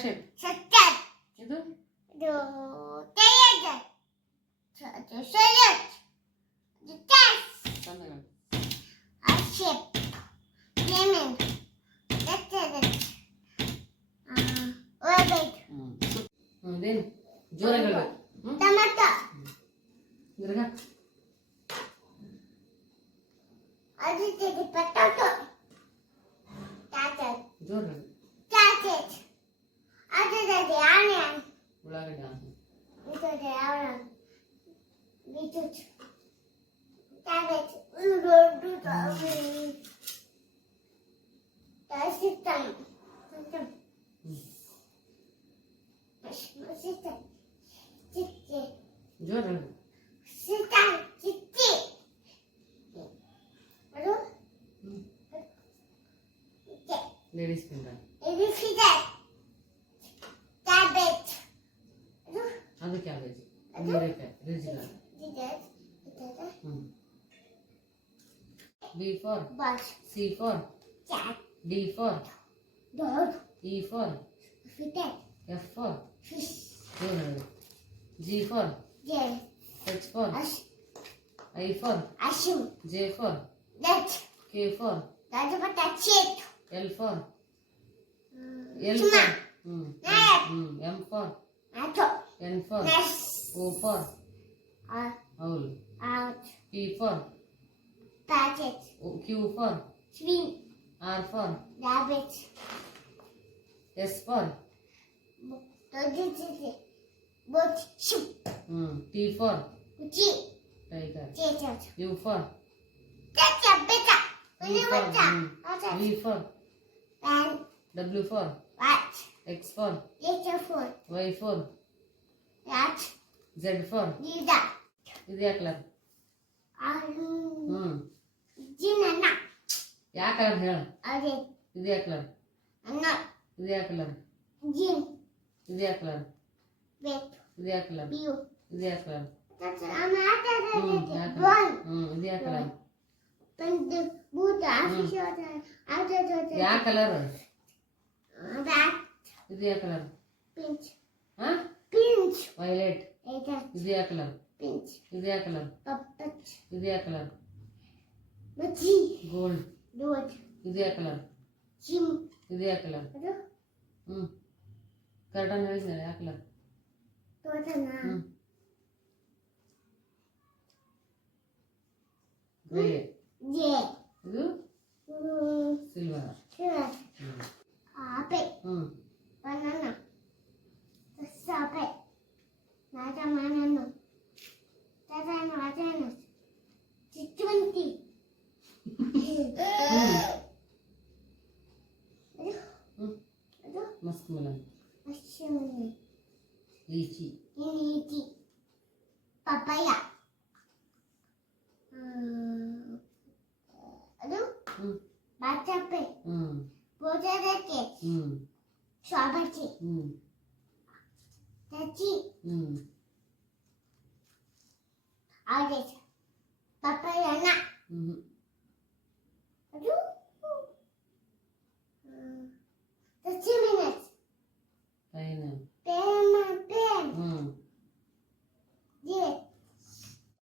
shape. Second. ಇದು The tiger. The salad. The test. ಸಣ್ಣಗಳು. A shape. Lemon. That's it. Rabbit. ಇದೇನು ಜೋರಾಗಿ ಹೇಳ್ಬೇಕು. Tomato. ಇದ್ರಾಗ ಅದು the potato. That's it. ಜೋರಾಗಿ That's it. ಅದು the onion. ಉಳ್ಳಾಗಡ್ಡಿ Itu the onion. Beetroot. Cabbage. System. System. Chitti. ಜೋರಾಗಿ System. Chitti. Aduh. Ladies finger. Ini finger. Cabbage. Aduh. ಅದು ಕ್ಯಾಬೇಜ್. ಹೀರೆಕಾಯಿ regional. Tidak. B for Bus. C for Cat. D for Dog. E for Finger. F for Fish. ಜೋರಾಗಿ G for J. H for Ash. I for Ashim. J for That. K for That's what that shit. L for L Cuma. for Net. M for Nato. N for Nest. O for owl. Out. P for Packet. Q for Swing. R for Rabbit. S for Boat. Shoot. T for Uchi. tiger. Cheetah. U for That's a better. V for V for And W for what? X for Little food. Y for That. Z for Lida. ಇದು ಯಾವ colour? Jinana. ಯಾವ colour ಹೇಳ? Ade. ಇದು ಯಾವ colour? Anna. ಇದು ಯಾವ colour? Jin. ಇದು ಯಾವ ಕಲರ್? Wet. ಇದು ಯಾವ ಕಲರ್? Biu. ಇದು ಯಾವ ಕಲರ್? That's a One. ಇದು ಯಾವ ಕಲರ್? And the boot. ಯಾವ ಕಲರ್? That. ಇದು ಯಾವ ಕಲರ್? Pinch. ಹಾ? Pinch. ವೈಲೆಟ್. That. ಇದು ಯಾವ ಕಲರ್? Pinch. ಇದು ಯಾವ ಕಲರ್? Puppet. ಇದು ಯಾವ ಕಲರ್? Machi. ಗೋಲ್ಡ್. Dude. ಇದು ಯಾವ ಕಲರ್? Jim. ಇದು ಯಾವ ಕಲರ್? Aduh. ಕರ್ಟನ್ ಹೇಳಿದ್ನಲ್ಲ ಯಾವ ಕಲರ್? Totana. ಗ್ರೇ. Yeah. ಇದು silver. Sure. Apple. Banana. Apple. Nada banana. Nada. 20. Musk melon. Ashimini. Lychee. Initi. Papaya. Aduh. Bacape. Potato. Strawberry. Tachi. Orange. Papaya.